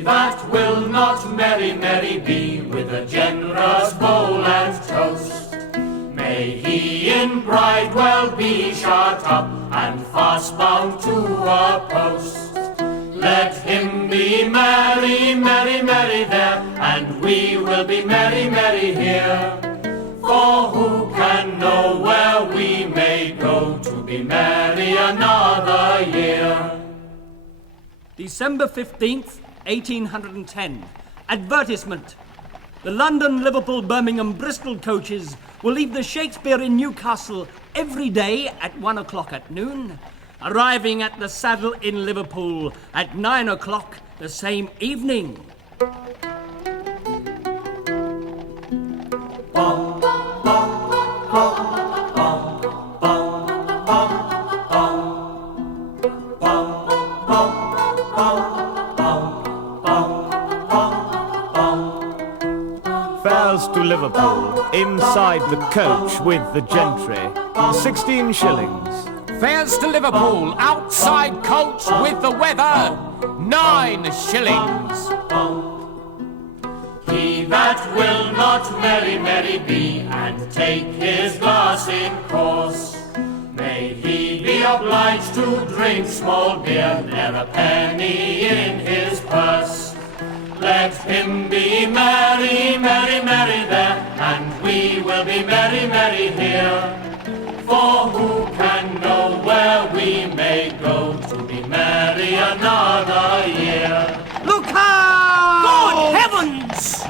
He that will not merry, merry be, with a generous bowl and toast, may he in Bridewell be shut up, and fast bound to a post. Let him be merry, merry, merry there, and we will be merry, merry here. For who can know where we may go to be merry another year? December 15th, 1810. Advertisement. The London, Liverpool, Birmingham, Bristol coaches will leave the Shakespeare in Newcastle every day at 1 o'clock at noon, arriving at the Saddle in Liverpool at 9 o'clock the same evening. Fares to Liverpool, inside the coach with the gentry, 16 shillings. Fares to Liverpool, outside coach with the weather, 9 shillings. He that will not merry, merry be, and take his glass in course, may he be obliged to drink small beer, ne'er a penny in his purse. Let him be merry, merry, merry there, and we will be merry, merry here. For who can know where we may go to be merry another year? Look out! Good heavens!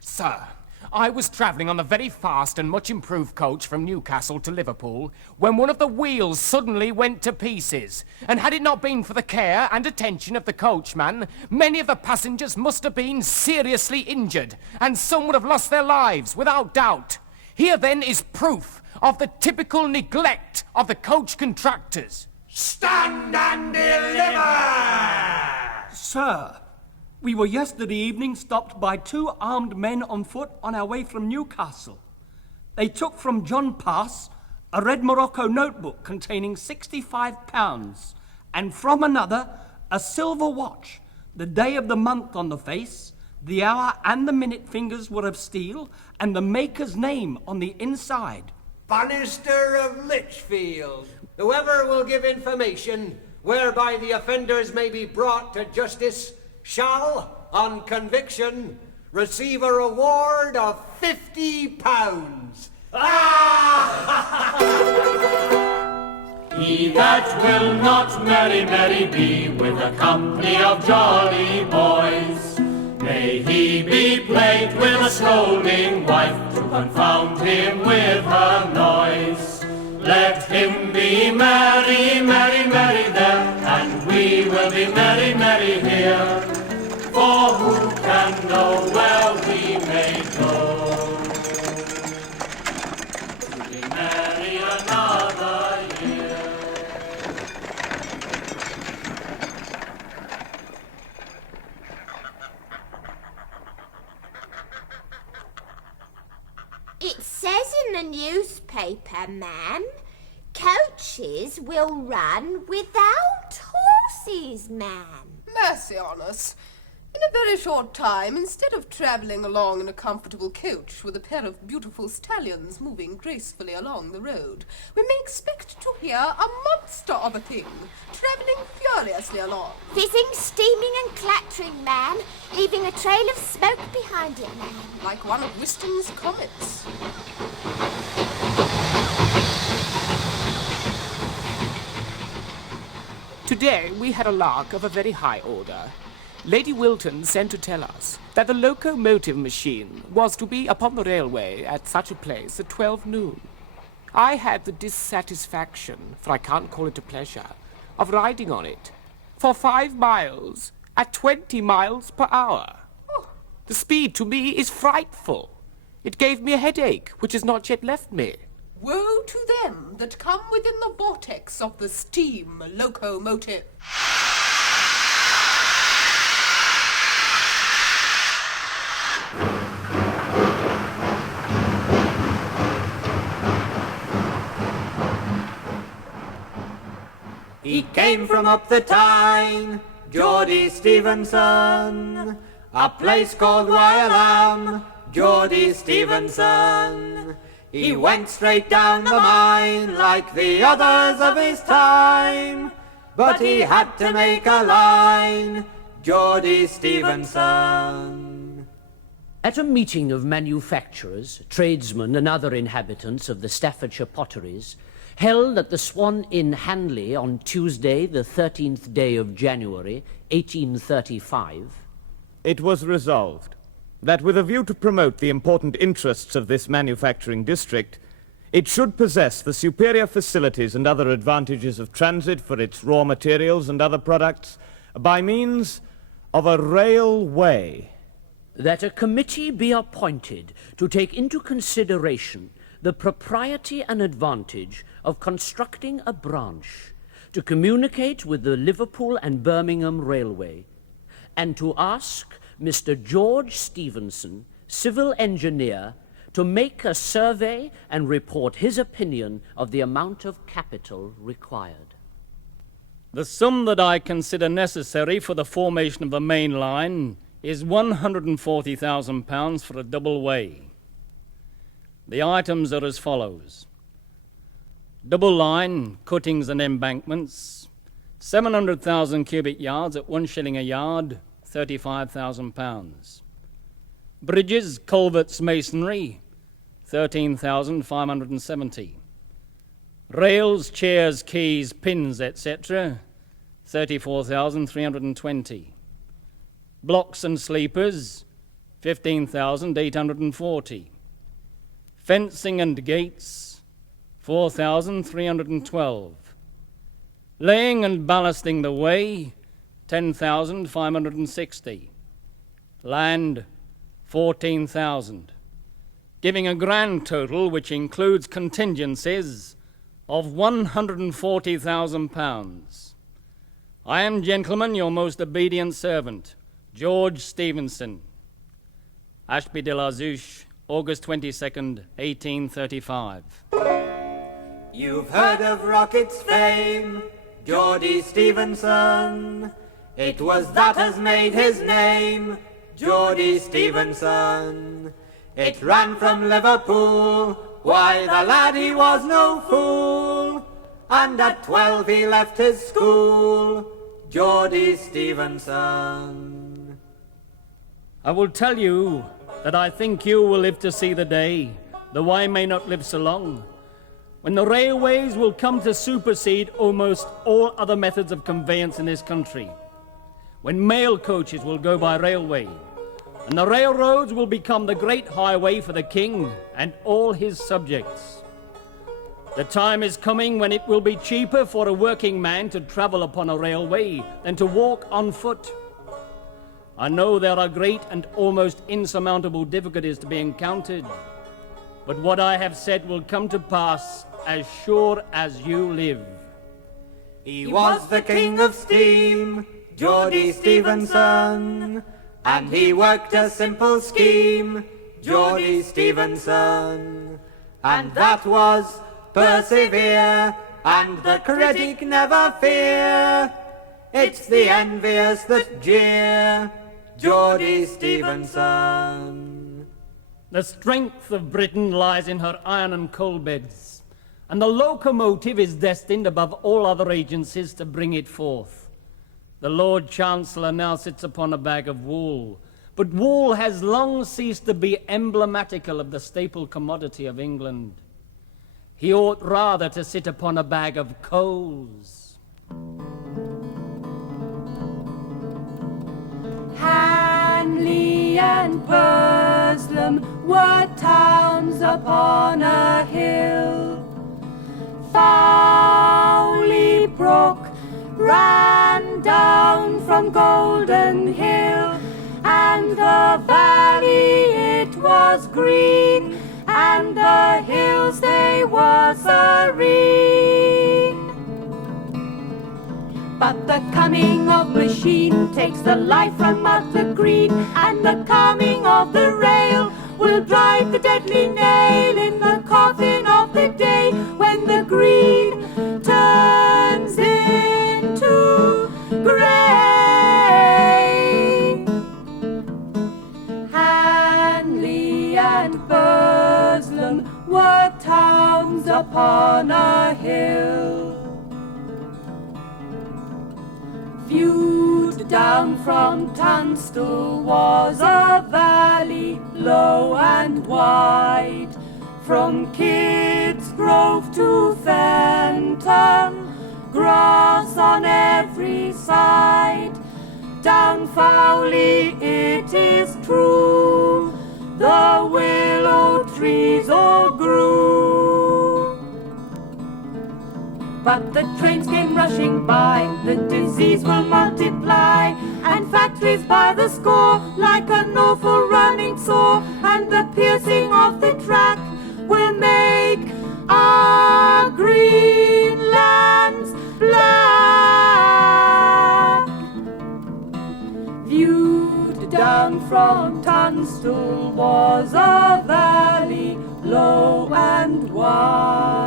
Sir, I was travelling on the very fast and much improved coach from Newcastle to Liverpool when one of the wheels suddenly went to pieces, and had it not been for the care and attention of the coachman, many of the passengers must have been seriously injured, and some would have lost their lives without doubt. Here then is proof of the typical neglect of the coach contractors. Stand and deliver! Sir, we were yesterday evening stopped by 2 armed men on foot on our way from Newcastle. They took from John Pass a red Morocco notebook containing £65, and from another a silver watch, the day of the month on the face, the hour and the minute fingers were of steel, and the maker's name on the inside. Bannister of Lichfield, whoever will give information whereby the offenders may be brought to justice shall, on conviction, receive a reward of £50. He that will not merry, merry be, with a company of jolly boys, may he be plagued with a scolding wife, to confound him with her noise. Let him be merry, merry, merry there, and we will be merry, merry here. For who can know where we may go to be merry another year? It says in the newspaper, ma'am, coaches will run without horses, ma'am. Mercy on us. In a very short time, instead of travelling along in a comfortable coach with a pair of beautiful stallions moving gracefully along the road, we may expect to hear a monster of a thing, travelling furiously along. Fizzing, steaming and clattering, ma'am, leaving a trail of smoke behind it, ma'am. Like one of Whiston's comets. Today we had a lark of a very high order. Lady Wilton sent to tell us that the locomotive machine was to be upon the railway at such a place at 12 noon. I had the dissatisfaction, for I can't call it a pleasure, of riding on it for 5 miles at 20 miles per hour. The speed to me is frightful. It gave me a headache, which has not yet left me. Woe to them that come within the vortex of the steam locomotive. He came from up the Tyne, Geordie Stephenson, a place called Wylam, Geordie Stephenson. He went straight down the mine like the others of his time, but he had to make a line, Geordie Stephenson. At a meeting of manufacturers, tradesmen and other inhabitants of the Staffordshire potteries, held at the Swan Inn, Hanley, on Tuesday, the 13th day of January, 1835, it was resolved that with a view to promote the important interests of this manufacturing district, it should possess the superior facilities and other advantages of transit for its raw materials and other products by means of a railway. that a committee be appointed to take into consideration the propriety and advantage of constructing a branch to communicate with the Liverpool and Birmingham Railway, and to ask Mr. George Stephenson, civil engineer, to make a survey and report his opinion of the amount of capital required. The sum that I consider necessary for the formation of the main line is £140,000 for a double way. The items are as follows: double line, cuttings and embankments, 700,000 cubic yards at 1 shilling a yard, £35,000. Bridges, culverts, masonry, 13,570. Rails, chairs, keys, pins, etc., 34,320. Blocks and sleepers, 15,840. Fencing and gates, 4,312. Laying and ballasting the way, 10,560. Land, 14,000. Giving a grand total, which includes contingencies, of £140,000. I am, gentlemen, your most obedient servant, George Stephenson. Ashby de la Zouche, August 22nd, 1835. You've heard of Rocket's fame, Geordie Stephenson. It was that has made his name, Geordie Stephenson. It ran from Liverpool, why the lad he was no fool, and at 12 he left his school, Geordie Stephenson. I will tell you that I think you will live to see the day, though I may not live so long, when the railways will come to supersede almost all other methods of conveyance in this country, when mail coaches will go by railway, and the railroads will become the great highway for the king and all his subjects. The time is coming when it will be cheaper for a working man to travel upon a railway than to walk on foot. I know there are great and almost insurmountable difficulties to be encountered, but what I have said will come to pass as sure as you live. He was the king of steam, Geordie Stephenson, and he worked a simple scheme, Geordie Stephenson, and that was persevere, and the critic never fear. It's the envious that jeer, Geordie Stephenson. The strength of Britain lies in her iron and coal beds, and the locomotive is destined above all other agencies to bring it forth. The Lord Chancellor now sits upon a bag of wool, but wool has long ceased to be emblematical of the staple commodity of England. He ought rather to sit upon a bag of coals. Hanley and Burslem were towns upon a hill. Fowley Brook ran down from Golden Hill, and the valley it was green, and the hills they were serene. But the coming of machine takes the life from out the green, and the coming of the rail will drive the deadly nail in the coffin of the day when the green turns in. and Burslem were towns upon a hill. Viewed down from Tunstall was a valley low and wide, from Kidsgrove to Fenton, grass on every side. Down Fowley, it is true, the willow trees all grew. But the trains came rushing by, the disease will multiply, and factories by the score, like an awful running sore, and the piercing of the track will make our green lands black. Viewed down from Tunstall was a valley low and wide.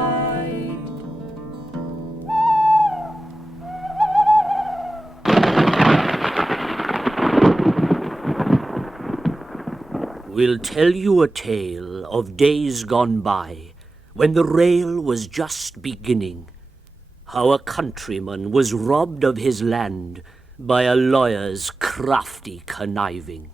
We'll tell you a tale of days gone by, when the rail was just beginning, how a countryman was robbed of his land by a lawyer's crafty conniving.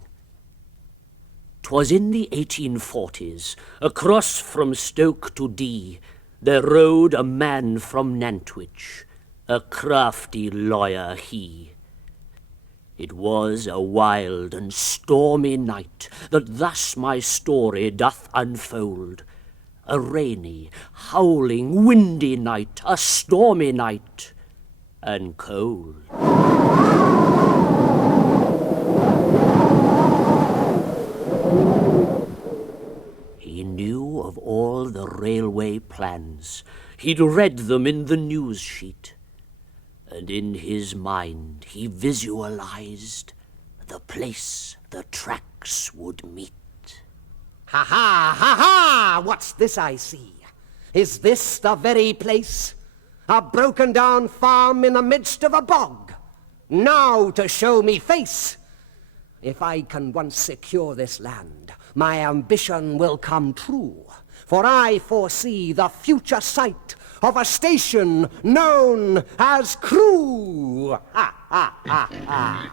'Twas in the 1840s, across from Stoke to Dee, there rode a man from Nantwich, a crafty lawyer he. It was a wild and stormy night that thus my story doth unfold. A rainy, howling, windy night, a stormy night, and cold. He knew of all the railway plans. He'd read them in the news sheet. And in his mind he visualized the place the tracks would meet. Ha ha, ha ha! What's this I see? Is this the very place? A broken down farm in the midst of a bog. Now to show me face. If I can once secure this land, my ambition will come true. For I foresee the future site of a station known as Crewe. Ha ha ha ha.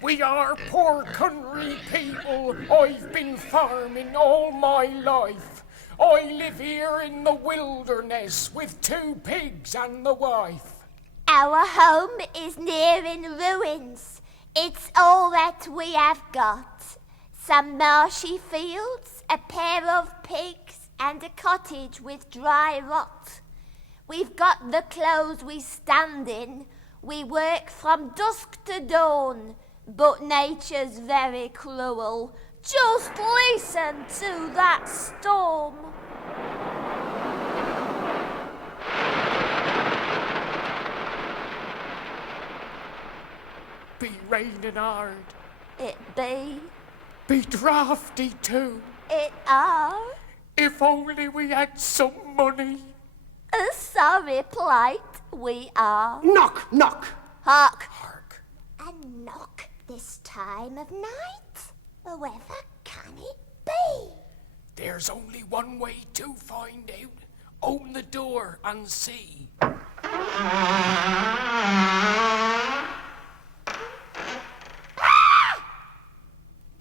We are poor country people. I've been farming all my life. I live here in the wilderness with 2 pigs and the wife. Our home is near in ruins. It's all that we have got. Some marshy fields, a pair of pigs, and a cottage with dry rot. We've got the clothes we stand in. We work from dusk to dawn, but nature's very cruel. Just listen to that storm. Be raining hard. It be. Be drafty too. It are. If only we had some money. A sorry plight we are. Knock, knock. Hark. Hark. A knock this time of night? Whoever can it be? There's only one way to find out. Open the door and see.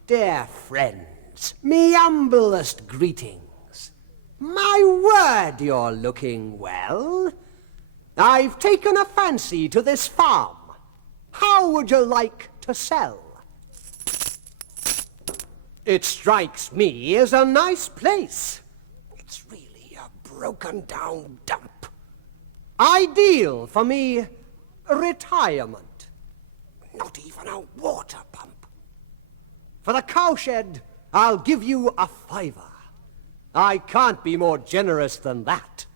Dear friends, me humblest greetings. My word, you're looking well. I've taken a fancy to this farm. How would you like to sell? It strikes me as a nice place. It's really a broken down dump. Ideal for me retirement. Not even a water pump. For the cowshed, I'll give you a £5. I can't be more generous than that.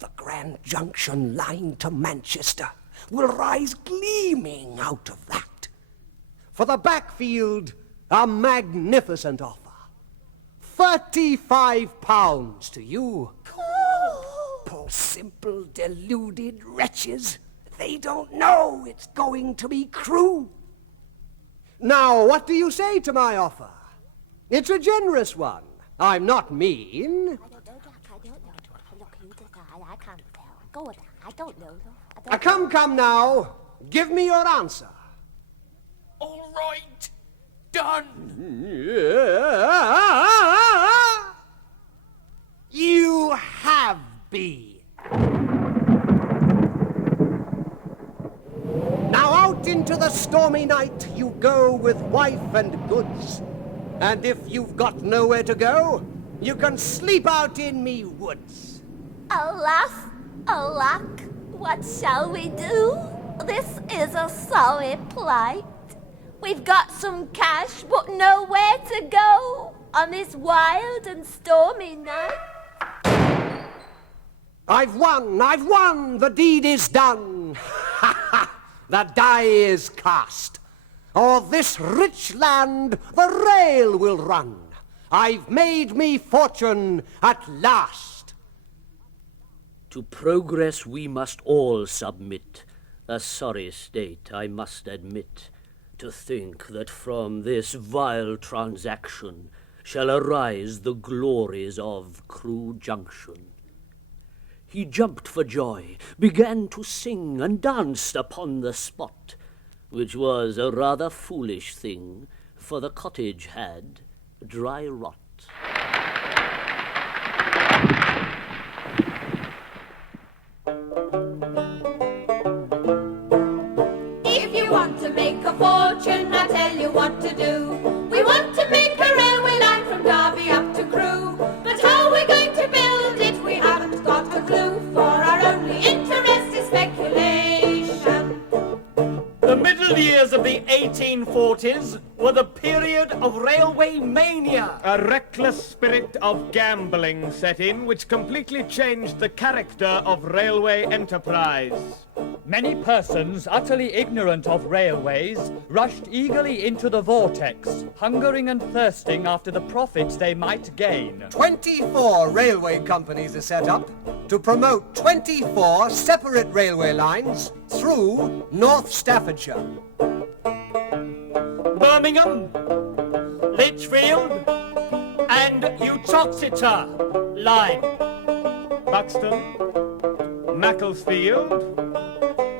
The Grand Junction line to Manchester will rise gleaming out of that. For the backfield, a magnificent offer. £35 to you. Poor simple deluded wretches. They don't know it's going to be Crewe. Now, what do you say to my offer? It's a generous one. I'm not mean. I don't know. Look, I can't tell. Go on, I don't know. Come now. Give me your answer. All right. Done. You have been. Now out into the stormy night you go with wife and goods. And if you've got nowhere to go, you can sleep out in me woods. Alas, alack, what shall we do? This is a sorry plight. We've got some cash, but nowhere to go on this wild and stormy night. I've won, the deed is done. Ha ha, the die is cast. O'er this rich land the rail will run. I've made me fortune at last. To progress we must all submit. A sorry state, I must admit, to think that from this vile transaction shall arise the glories of Crewe Junction. He jumped for joy, began to sing, and danced upon the spot, which was a rather foolish thing, for the cottage had dry rot. If you want to make a fortune, I'll tell you what to do. We want to make a railway line from Derby up to Crewe. But how we're going to build it, we haven't got a clue. For our only interest is speculation. The middle years of the 1840s were the period of railway mania. A reckless spirit of gambling set in, which completely changed the character of railway enterprise. Many persons, utterly ignorant of railways, rushed eagerly into the vortex, hungering and thirsting after the profits they might gain. 24 railway companies are set up to promote 24 separate railway lines through North Staffordshire. Birmingham, Lichfield, and Uttoxeter line. Buxton, Macclesfield,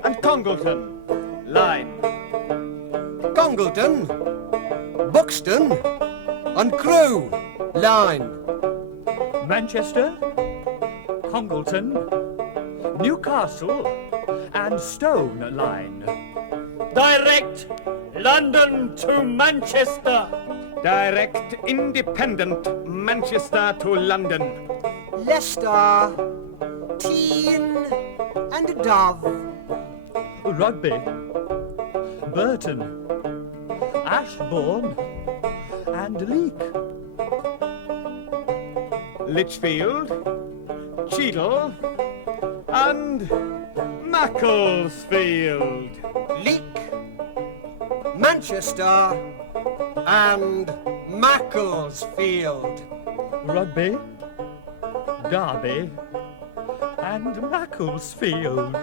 and Congleton line. Congleton, Buxton, and Crewe line. Manchester, Congleton, Newcastle, and Stone line. Direct London to Manchester. Direct independent Manchester to London. Leicester, Teen, and Dove. Rugby, Burton, Ashbourne, and Leek. Lichfield, Cheadle, and Macclesfield. Leek, Manchester, and Macclesfield. Rugby, Derby, and Macclesfield.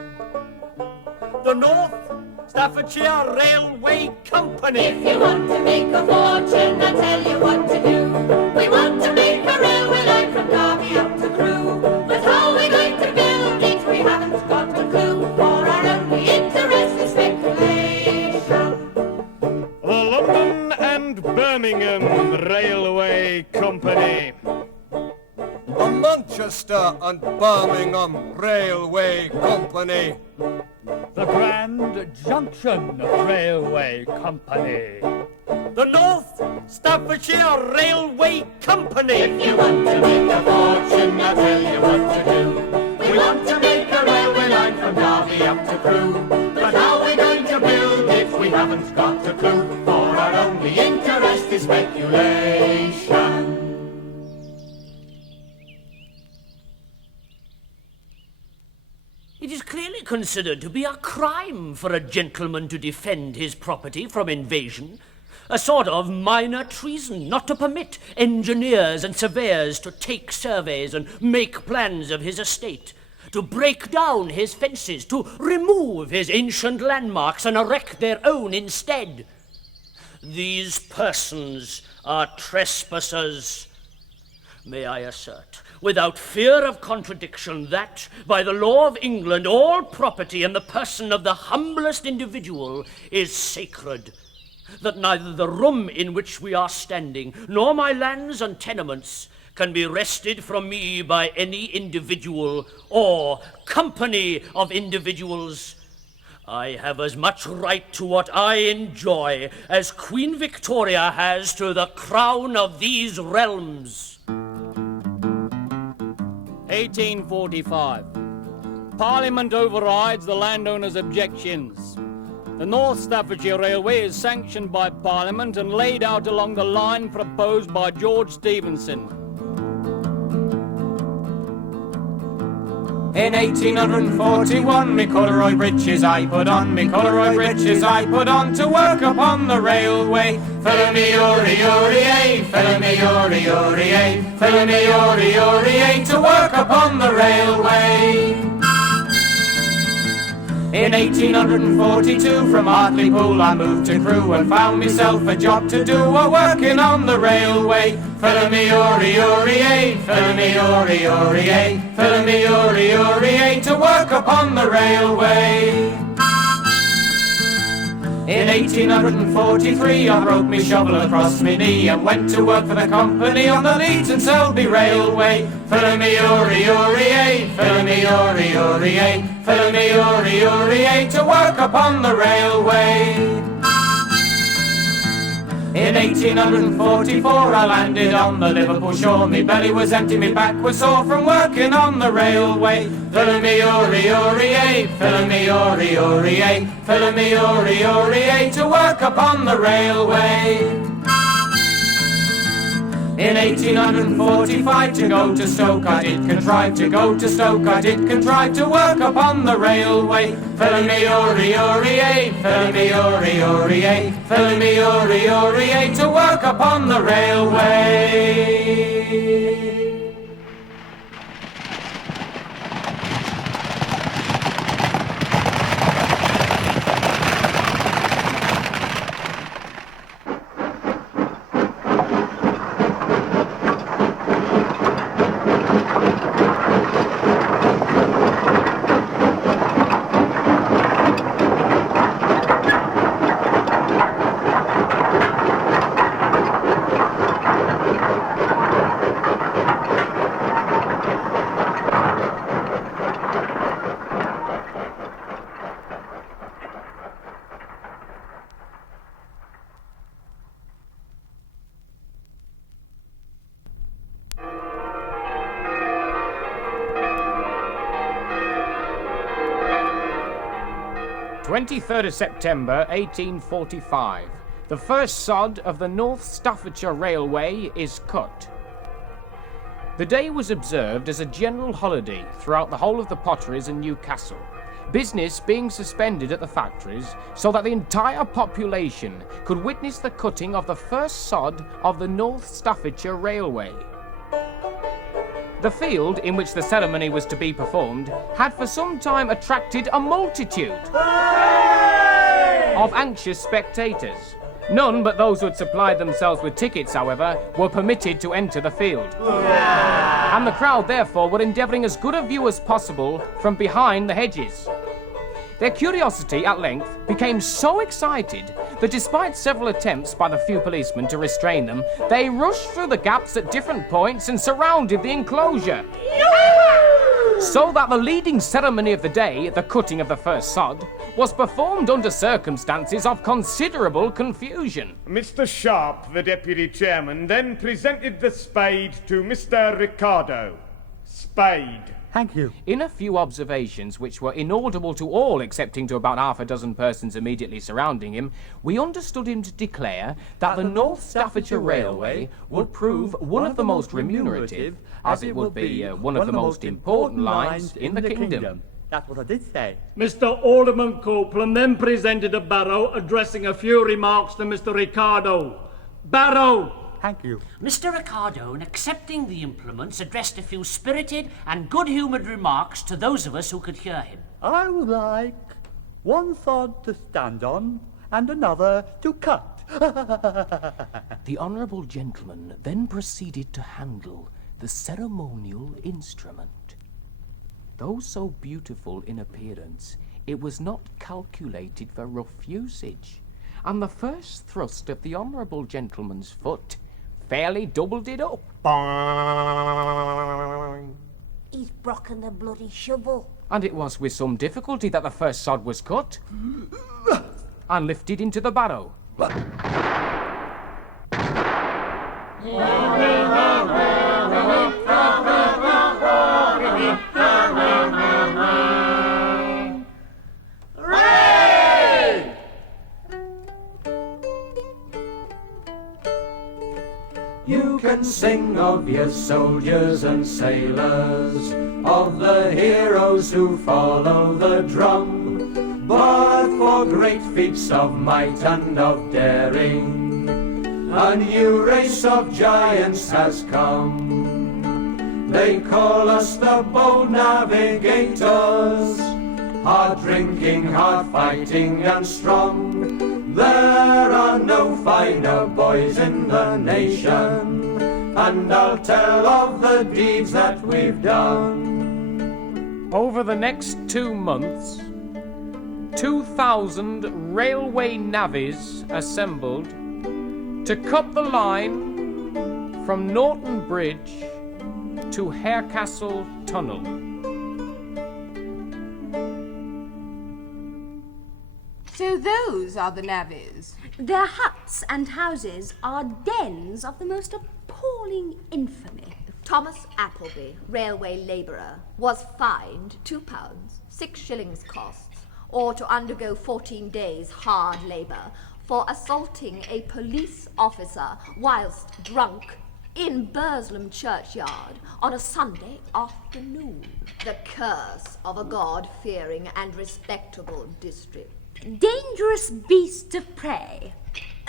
The North Staffordshire Railway Company. If you want to make a fortune, I'll tell you what to do. We want to make a railway line from Derby up to Crewe. But how we're going to build it, we haven't got a clue. For our only interest is speculation. The London and Birmingham Railway Company. The Manchester and Birmingham Railway Company. The Grand Junction Railway Company. The North Staffordshire Railway Company. If you want to make a fortune, I'll tell you what to do. We want to make a railway line from Derby up to Crewe. But how we're going to build it, we haven't got a clue. For our only interest is speculation. It is clearly considered to be a crime for a gentleman to defend his property from invasion, a sort of minor treason not to permit engineers and surveyors to take surveys and make plans of his estate, to break down his fences, to remove his ancient landmarks and erect their own instead. These persons are trespassers. May I assert, without fear of contradiction, that, by the law of England, all property in the person of the humblest individual is sacred, that neither the room in which we are standing, nor my lands and tenements, can be wrested from me by any individual or company of individuals. I have as much right to what I enjoy as Queen Victoria has to the crown of these realms. 1845. Parliament overrides the landowners' objections. The North Staffordshire Railway is sanctioned by Parliament and laid out along the line proposed by Geordie Stephenson. In 1841, me corduroy breeches I put on, me corduroy breeches I put on to work upon the railway. Fill me yori yori ay, fill me yori yori ay, fill me yori yori ay, to work upon the railway. In 1842, from Hartlepool I moved to Crewe and found myself a job to do, working on the railway. Fill me yori yori ay, fill me yori yori ay, fill me yori yori ay, to work upon the railway. In 1843 I broke me shovel across me knee and went to work for the company on the Leeds and Selby Railway. Fill me yori yori ay, fill me yori yori ay, fill me yori yori ay, to work upon the railway. In 1844 I landed on the Liverpool shore. Me belly was empty, me back was sore from working on the railway. Fill me yori yori ay, fill me yori yori ay, fill me yori yori ay, to work upon the railway. In 1845 to go to Stoke I did contrive, to go to Stoke I did contrive, to work upon the railway. Fill me yori yori ay, fill me yori yori ay, fill me yori yori ay, to work upon the railway. (23rd of September 1845). The first sod of the North Staffordshire Railway is cut. The day was observed as a general holiday throughout the whole of the potteries in Newcastle, business being suspended at the factories so that the entire population could witness the cutting of the first sod of the North Staffordshire Railway. The field in which the ceremony was to be performed had for some time attracted a multitude of anxious spectators. None but those who had supplied themselves with tickets, however, were permitted to enter the field. And the crowd, therefore, were endeavouring as good a view as possible from behind the hedges. Their curiosity, at length, became so excited that despite several attempts by the few policemen to restrain them, they rushed through the gaps at different points and surrounded the enclosure. So that the leading ceremony of the day, the cutting of the first sod, was performed under circumstances of considerable confusion. Mr. Sharp, the deputy chairman, then presented the spade to Mr. Ricardo. Spade. Thank you. In a few observations which were inaudible to all excepting to about half a dozen persons immediately surrounding him, we understood him to declare that the North Staffordshire Railway would prove one of the most remunerative, as it would be one of the most important lines in the kingdom. That's what I did say. Mr. Alderman Copeland then presented a barrow addressing a few remarks to Mr. Ricardo. Barrow! Thank you. Mr. Ricardo, in accepting the implements, addressed a few spirited and good-humoured remarks to those of us who could hear him. I would like one sod to stand on and another to cut. The honourable gentleman then proceeded to handle the ceremonial instrument. Though so beautiful in appearance, it was not calculated for rough usage, and the first thrust of the honourable gentleman's foot fairly doubled it up. Boing. He's broken the bloody shovel. And it was with some difficulty that the first sod was cut and lifted into the barrow. You can sing of your soldiers and sailors, of the heroes who follow the drum, but for great feats of might and of daring, a new race of giants has come. They call us the bold navigators, hard drinking, hard fighting and strong. There are no finer boys in the nation, and I'll tell of the deeds that we've done. Over the next 2 months, 2,000 railway navvies assembled to cut the line from Norton Bridge to Harecastle Tunnel. So those are the navvies. Their huts and houses are dens of the most appalling infamy. Thomas Appleby, railway labourer, was fined £2, 6 shillings costs, or to undergo 14 days hard labour for assaulting a police officer whilst drunk in Burslem churchyard on a Sunday afternoon. The curse of a God-fearing and respectable district. Dangerous beasts of prey.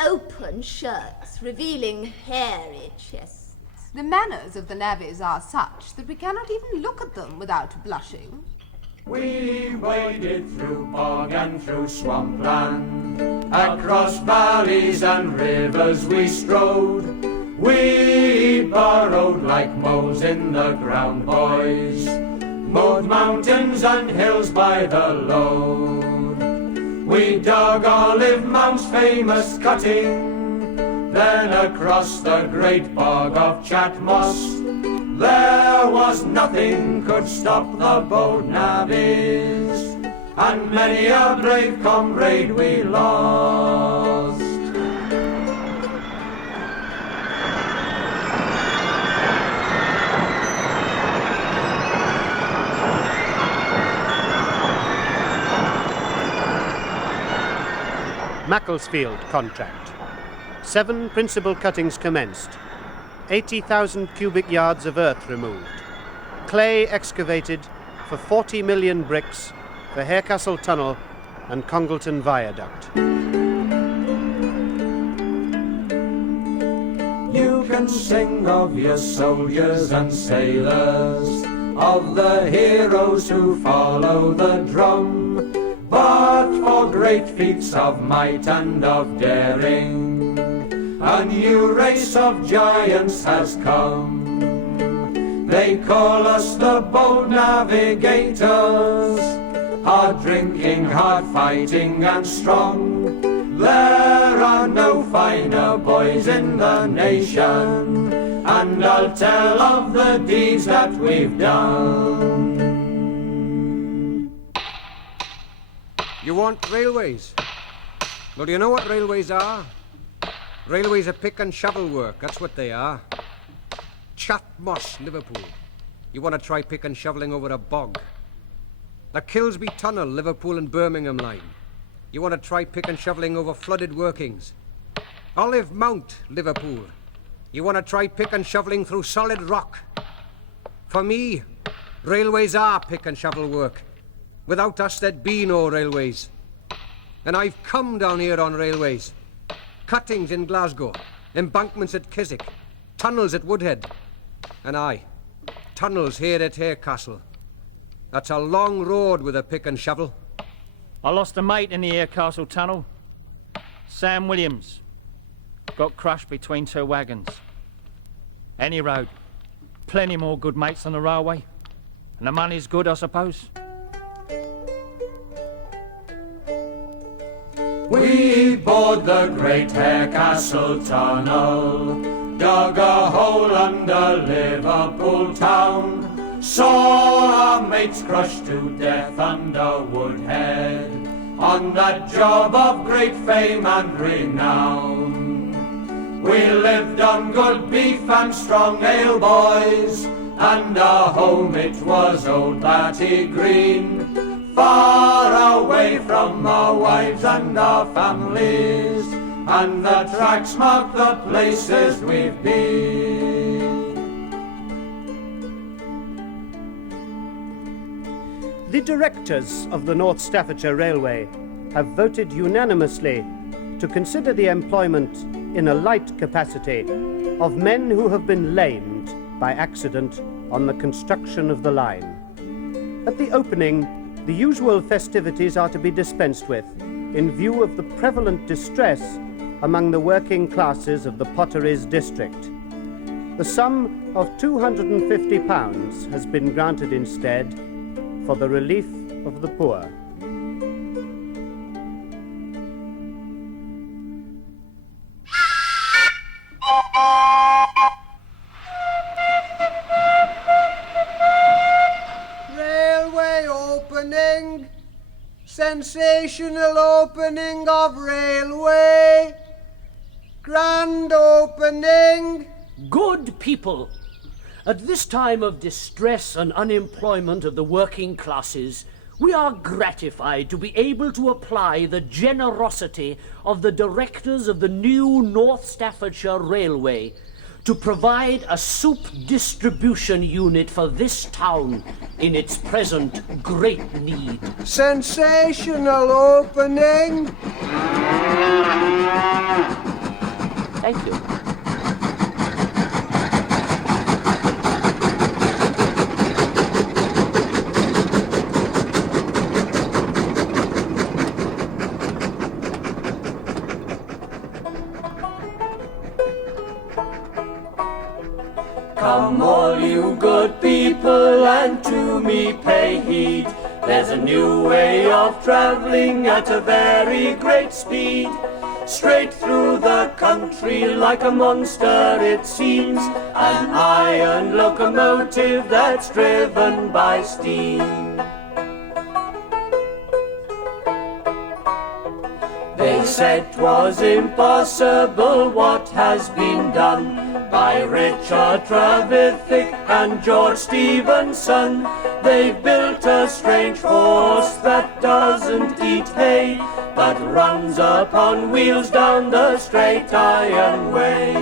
Open shirts revealing hairy chests. The manners of the navvies are such that we cannot even look at them without blushing. We waded through bog and through swampland, across valleys and rivers we strode. We burrowed like moles in the ground, boys, mowed mountains and hills by the load. We dug Olive Mount's famous cutting, then across the great bog of Chatmoss. There was nothing could stop the bold navvies, and many a brave comrade we lost. Macclesfield contract. 7 principal cuttings commenced. 80,000 cubic yards of earth removed. Clay excavated for 40 million bricks for Harecastle Tunnel and Congleton Viaduct. You can sing of your soldiers and sailors, of the heroes who follow the drum, but for great feats of might and of daring, a new race of giants has come. They call us the bold navigators, hard drinking, hard fighting and strong. There are no finer boys in the nation, and I'll tell of the deeds that we've done. You want railways? Well, do you know what railways are? Railways are pick and shovel work, that's what they are. Chatmoss, Liverpool. You want to try pick and shoveling over a bog. The Kilsby Tunnel, Liverpool and Birmingham line. You want to try pick and shoveling over flooded workings. Olive Mount, Liverpool. You want to try pick and shoveling through solid rock. For me, railways are pick and shovel work. Without us, there'd be no railways. And I've come down here on railways. Cuttings in Glasgow, embankments at Keswick, tunnels at Woodhead, and tunnels here at Harecastle. That's a long road with a pick and shovel. I lost a mate in the Harecastle tunnel, Sam Williams. got crushed between two wagons. Any road. Plenty more good mates on the railway. And the money's good, I suppose. We bored the great Hare Castle tunnel, dug a hole under Liverpool town, saw our mates crushed to death under Woodhead, on that job of great fame and renown. We lived on good beef and strong ale, boys, and our home it was old Batty Green, far away from our wives and our families, and the tracks mark the places we've been. The directors of the North Staffordshire Railway have voted unanimously to consider the employment in a light capacity of men who have been lamed by accident on the construction of the line. At the opening, the usual festivities are to be dispensed with in view of the prevalent distress among the working classes of the Potteries district. The sum of £250 has been granted instead for the relief of the poor. Railway opening, sensational opening of railway, grand opening. Good people, at this time of distress and unemployment of the working classes, we are gratified to be able to apply the generosity of the directors of the new North Staffordshire Railway to provide a soup distribution unit for this town in its present great need. Sensational opening. Thank you. Come all you good people and to me pay heed. There's a new way of travelling at a very great speed. Straight through the country like a monster it seems, an iron locomotive that's driven by steam. They said 'twas impossible what has been done by Richard Trevithick and Geordie Stephenson. They've built a strange horse that doesn't eat hay, but runs upon wheels down the straight iron way.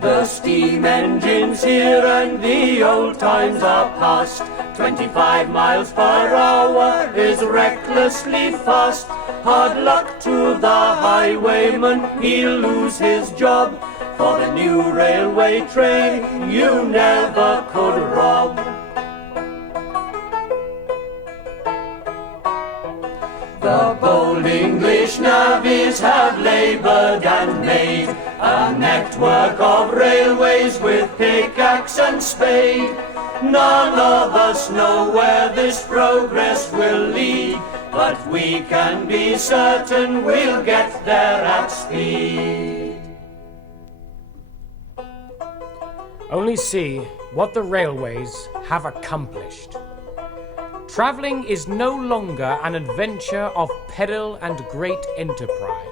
The steam engine's here and the old times are past. 25 miles per hour is recklessly fast. Hard luck to the highwayman, he'll lose his job. For the new railway train you never could rob. The bold English navvies have laboured and made a network of railways with pickaxe and spade. None of us know where this progress will lead, but we can be certain we'll get there at speed. Only see what the railways have accomplished. Travelling is no longer an adventure of peril and great enterprise.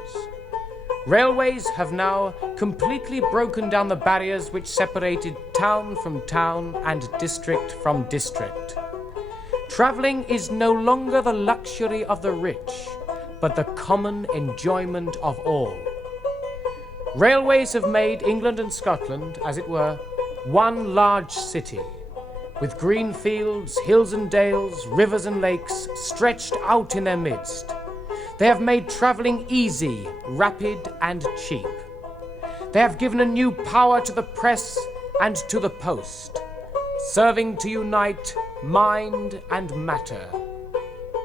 Railways have now completely broken down the barriers which separated town from town and district from district. Travelling is no longer the luxury of the rich, but the common enjoyment of all. Railways have made England and Scotland, as it were, one large city, with green fields, hills and dales, rivers and lakes stretched out in their midst. They have made travelling easy, rapid and cheap. They have given a new power to the press and to the post, serving to unite mind and matter,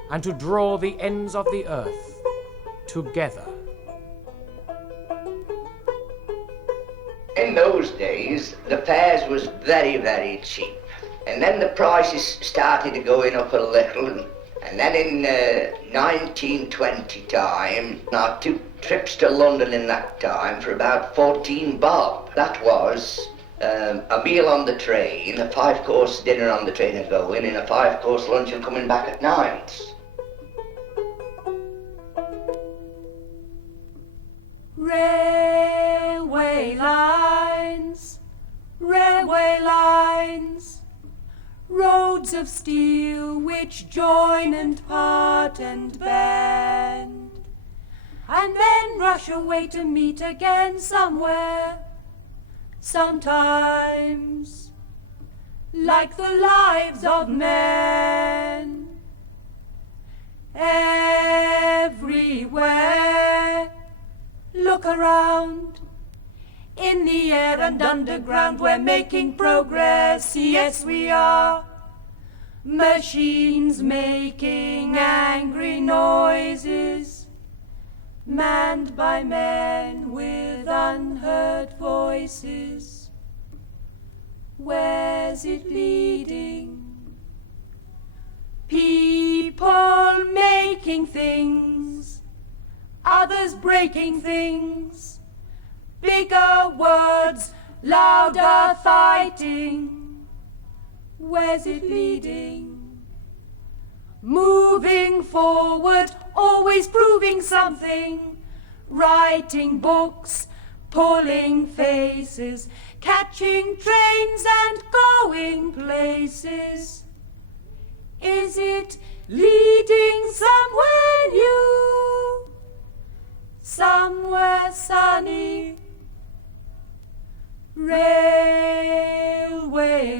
and to draw the ends of the earth together. In those days, the fares was very, very cheap. And then the prices started going up a little. And then in 1920 time, I took trips to London in that time for about 14 bob. That was a meal on the train, a 5-course dinner on the train and going, and a 5-course lunch and coming back at night. Railway lines, roads of steel which join and part and bend, and then rush away to meet again somewhere, sometimes, like the lives of men. Everywhere, look around. In the air and underground we're making progress, yes we are. Machines making angry noises, manned by men with unheard voices. Where's it leading? People making things, others breaking things. Bigger words, louder fighting. Where's it leading? Moving forward, always proving something. Writing books, pulling faces, catching trains and going places. Is it leading somewhere new? Somewhere sunny? Railway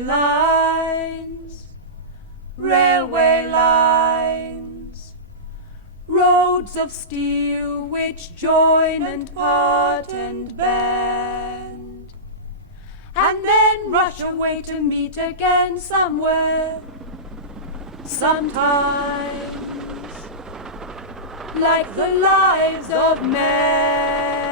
lines, roads of steel which join and part and bend, and then rush away to meet again somewhere, sometimes, like the lives of men.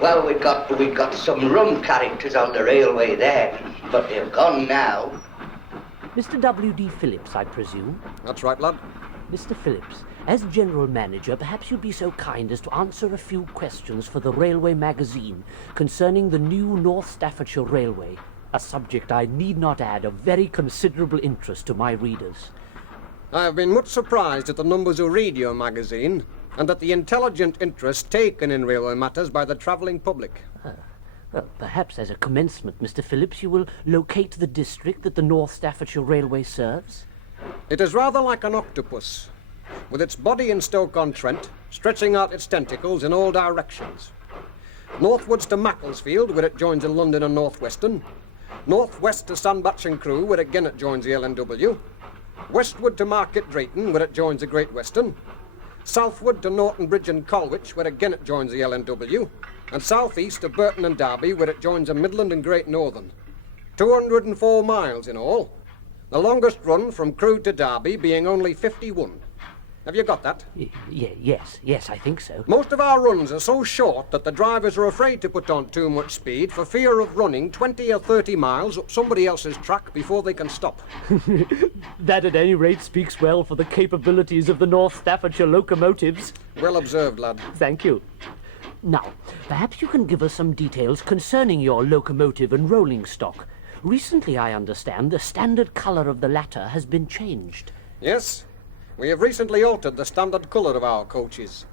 Well, we got some rum characters on the railway then, but they've gone now. Mr. W.D. Phillips, I presume? That's right, lad. Mr. Phillips, as General Manager, perhaps you'd be so kind as to answer a few questions for the Railway magazine concerning the new North Staffordshire Railway, a subject I need not add of very considerable interest to my readers. I have been much surprised at the numbers who read your magazine, and at the intelligent interest taken in railway matters by the travelling public. Well, perhaps as a commencement, Mr. Phillips, you will locate the district that the North Staffordshire Railway serves? It is rather like an octopus, with its body in Stoke-On-Trent, stretching out its tentacles in all directions. Northwards to Macclesfield, where it joins in London and North Western. Northwest to Sandbach and Crewe, where again it joins the LNW. Westward to Market Drayton, where it joins the Great Western. Southward to Norton Bridge and Colwich, where again it joins the LNW, and southeast to Burton and Derby, where it joins the Midland and Great Northern. 204 miles in all. The longest run from Crewe to Derby being only 51. Have you got that? Yes, I think so. Most of our runs are so short that the drivers are afraid to put on too much speed for fear of running 20 or 30 miles up somebody else's track before they can stop. That at any rate speaks well for the capabilities of the North Staffordshire locomotives. Well observed, lad. Thank you. Now, perhaps you can give us some details concerning your locomotive and rolling stock. Recently, I understand, the standard colour of the latter has been changed. Yes. We have recently altered the standard colour of our coaches.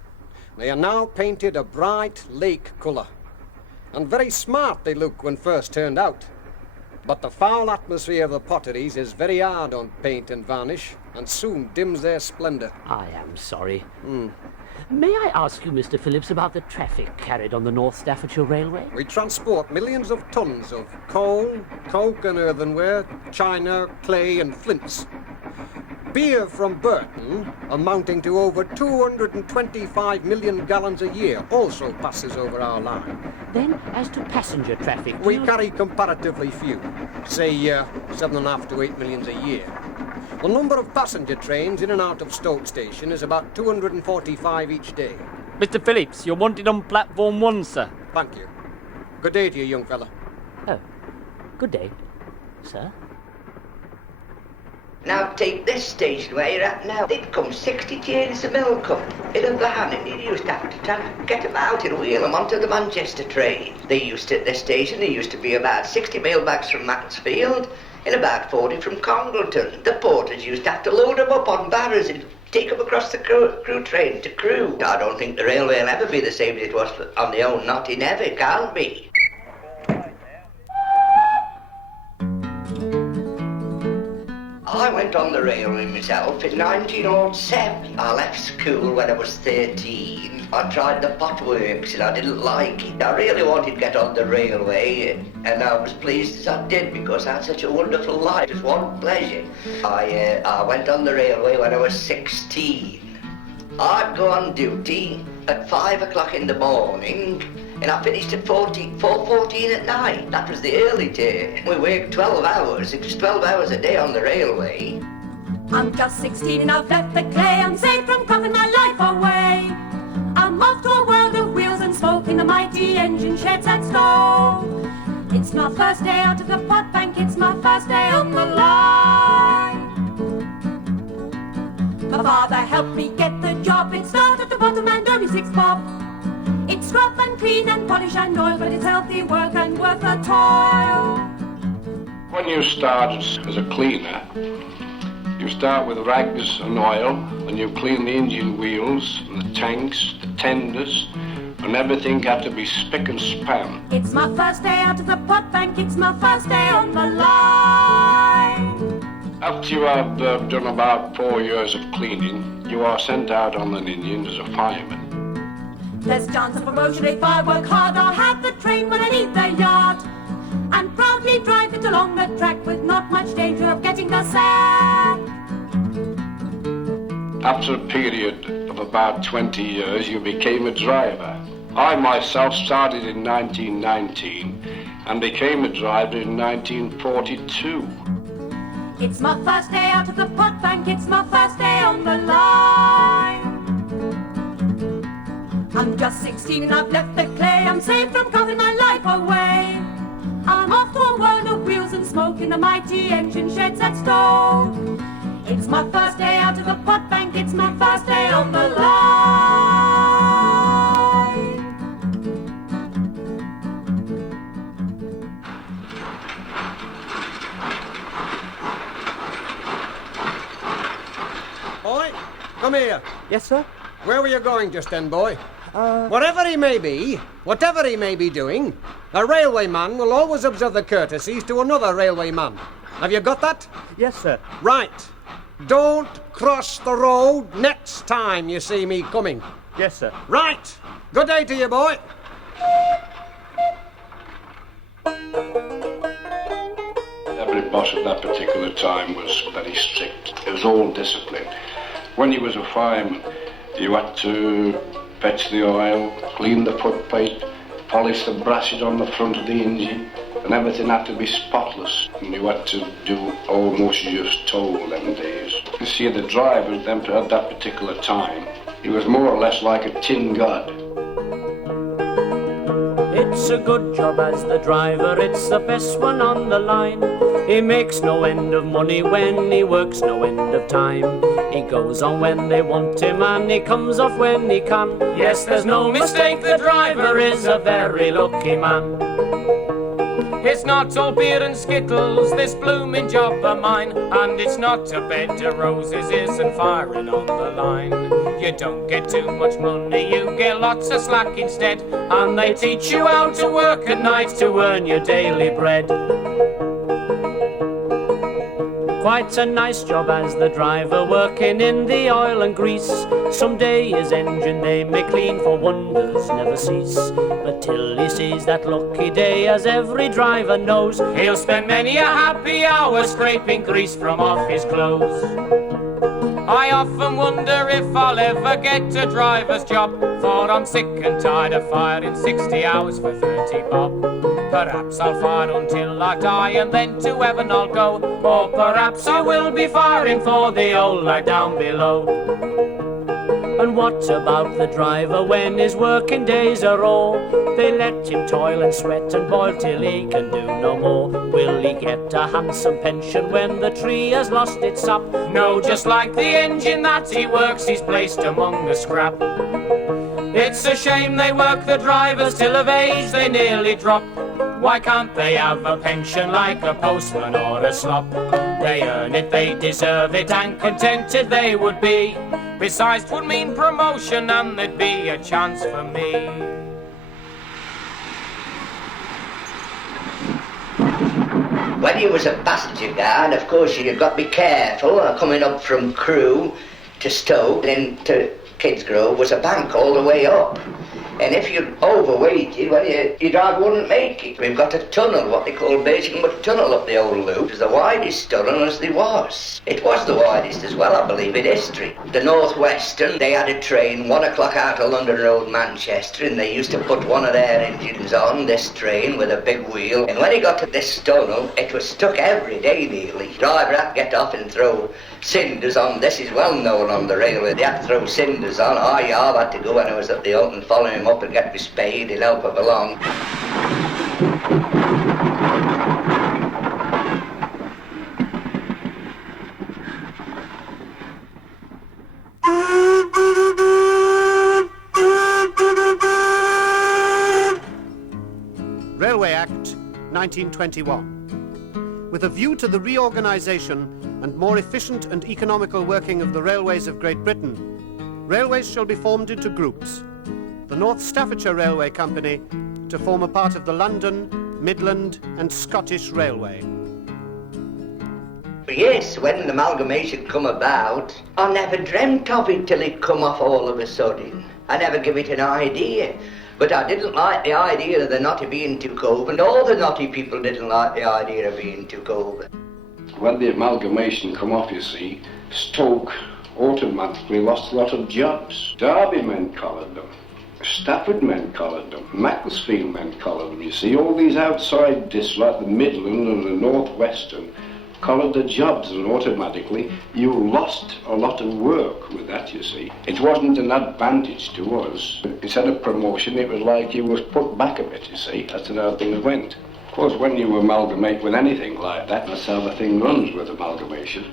They are now painted a bright lake colour. And very smart they look when first turned out. But the foul atmosphere of the potteries is very hard on paint and varnish, and soon dims their splendour. I am sorry. May I ask you, Mr. Phillips, about the traffic carried on the North Staffordshire Railway? We transport millions of tons of coal, coke and earthenware, china, clay and flints. Beer from Burton, amounting to over 225 million gallons a year, also passes over our line. Then, as to passenger traffic... We carry comparatively few, say 7.5 to 8 million a year. The number of passenger trains in and out of Stoke Station is about 245 each day. Mr. Phillips, you're wanted on platform 1, sir. Thank you. Good day to you, young fella. Oh, good day, sir. Now take this station where you're at now. They'd come 60 chains of milk up in a van, and you used to have to try to get them out and wheel them onto the Manchester train. They used to, at this station, there used to be about 60 mailbags from Mansfield and about 40 from Congleton. The porters used to have to load them up on barrows and take them across the Crewe train to Crewe. I don't think the railway will ever be the same as it was on the old Knotty, never, can't be. I went on the railway myself in 1907. I left school when I was 13. I tried the potworks and I didn't like it. I really wanted to get on the railway and I was pleased as I did because I had such a wonderful life. It was one pleasure. I went on the railway when I was 16. I'd go on duty at 5 o'clock in the morning and I finished at 4:14 at night. That was the early day. We worked 12 hours. It was 12 hours a day on the railway. I'm just 16 and I've left the clay. I'm safe from coughing my life away. I'm off to a world of wheels and smoke in the mighty engine sheds at Stoke. It's my first day out of the pot bank. It's my first day on the line. My father helped me get the job. It started at the bottom and only 6 bob. It's rough and clean and polish and oil, but it's healthy work and worth the toil. When you start as a cleaner, you start with rags and oil, and you clean the engine wheels, and the tanks, the tenders, and everything had to be spick and span. It's my first day out of the pot bank, it's my first day on the line. After you have done about 4 years of cleaning, you are sent out on an engine as a fireman. There's chance of promotion if I work hard. I'll have the train when I need the yard and proudly drive it along the track with not much danger of getting the sack. After a period of about 20 years, you became a driver. I myself started in 1919 and became a driver in 1942. It's my first day out of the pot bank, it's my first day on the line. I'm just 16 and I've left the clay. I'm safe from coughing my life away. I'm off to a world of wheels and smoke in the mighty engine sheds at Stoke. It's my first day out of the pot bank. It's my first day on the line. Boy, come here. Yes, sir? Where were you going just then, boy? Whatever he may be, whatever he may be doing, a railwayman will always observe the courtesies to another railwayman. Have you got that? Yes, sir. Right. Don't cross the road next time you see me coming. Yes, sir. Right. Good day to you, boy. Every boss at that particular time was very strict. It was all discipline. When you was a fireman, you had to fetch the oil, clean the footplate, polish the brasses on the front of the engine, and everything had to be spotless. And you had to do almost as you was told them days. You see, the driver at that particular time, he was more or less like a tin god. It's a good job as the driver, it's the best one on the line. He makes no end of money when he works no end of time. He goes on when they want him and he comes off when he can. Yes, there's no mistake, the driver is a very lucky man. It's not all beer and skittles, this blooming job of mine. And it's not a bed of roses, isn't firing on the line. You don't get too much money, you get lots of slack instead. And they teach you how to work at night to earn your daily bread. Quite a nice job as the driver, working in the oil and grease. Someday his engine they may clean, for wonders never cease. But till he sees that lucky day, as every driver knows, he'll spend many a happy hour scraping grease from off his clothes. I often wonder if I'll ever get a driver's job, for I'm sick and tired of firing 60 hours for 30 bob. Perhaps I'll fire until I die and then to heaven I'll go, or perhaps I will be firing for the old lad down below. And what about the driver when his working days are o'er? They let him toil and sweat and boil till he can do no more. Will he get a handsome pension when the tree has lost its sap? No, just like the engine that he works, he's placed among the scrap. It's a shame they work the drivers till of age they nearly drop. Why can't they have a pension like a postman or a slop? They earn it, they deserve it, and contented they would be. Besides, 'twould mean promotion and there'd be a chance for me. When you was a passenger guard, of course you've got to be careful. Coming up from Crewe to Stoke, then to Kidsgrove was a bank all the way up. And if you overweighted, well, your driver wouldn't make it. We've got a tunnel, what they call Basing Mud Tunnel up the old loop. It's the widest tunnel as there was. It was the widest as well, I believe, in history. The North Western, they had a train 1 o'clock out of London Road, Manchester, and they used to put one of their engines on this train with a big wheel. And when he got to this tunnel, it was stuck every day nearly. The driver had to get off and throw cinders on. This is well known on the railway. They had to throw cinders on. I had to go when I was at the open and follow him up and get my spade and help him along. Railway Act 1921. With a view to the reorganisation and more efficient and economical working of the railways of Great Britain, railways shall be formed into groups. The North Staffordshire Railway Company to form a part of the London, Midland and Scottish Railway. Yes, when amalgamation come about, I never dreamt of it till it come off all of a sudden. I never give it an idea. But I didn't like the idea of the Knotty being took over, and all the Knotty people didn't like the idea of being took over. When the amalgamation come off, you see, Stoke automatically lost a lot of jobs. Derby men collared them. Stafford men collared them. Macclesfield men collared them. You see, all these outside districts like the Midland and the North Western collared the jobs, and automatically you lost a lot of work with that, you see. It wasn't an advantage to us. Instead of promotion, it was like you was put back a bit, you see. That's how things went. Of course, when you amalgamate with anything like that, that's how the thing runs with amalgamation.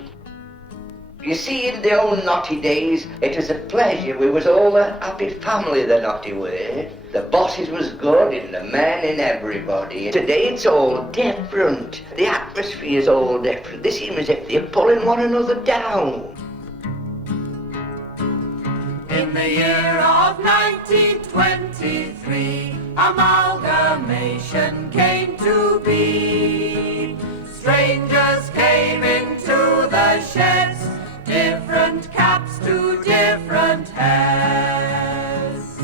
You see, in the old Knotty days, it was a pleasure. We was all a happy family, the Knotty were. The bosses was good, and the men and everybody. Today it's all different. The atmosphere's all different. They seem as if they're pulling one another down. In the year of 1923, amalgamation came to be. Strangers came into the sheds, different caps to different heads.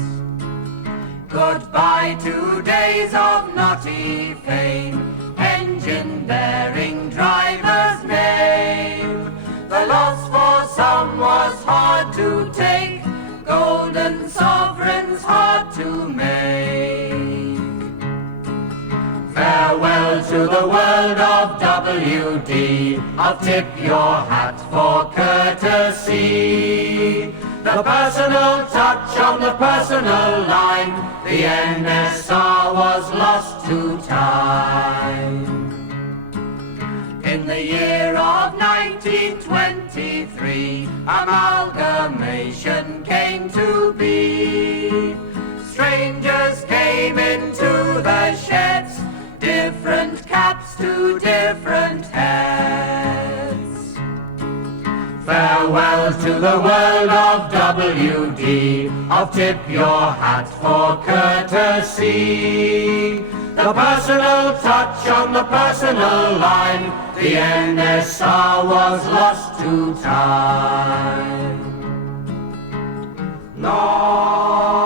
Goodbye to days of Knotty fame, engine bearing driver's name. The loss for some was hard to take, golden sovereigns hard to make. Farewell to the world of WD, I'll tip your hat for courtesy. The personal touch on the personal line, the N.S.R. was lost to time. In the year of 1923, amalgamation came to be. Strangers came into the sheds, different caps to different heads. Farewell to the world of WD, I'll tip your hat for courtesy. The personal touch on the personal line, the N.S.R. was lost to time. Lord,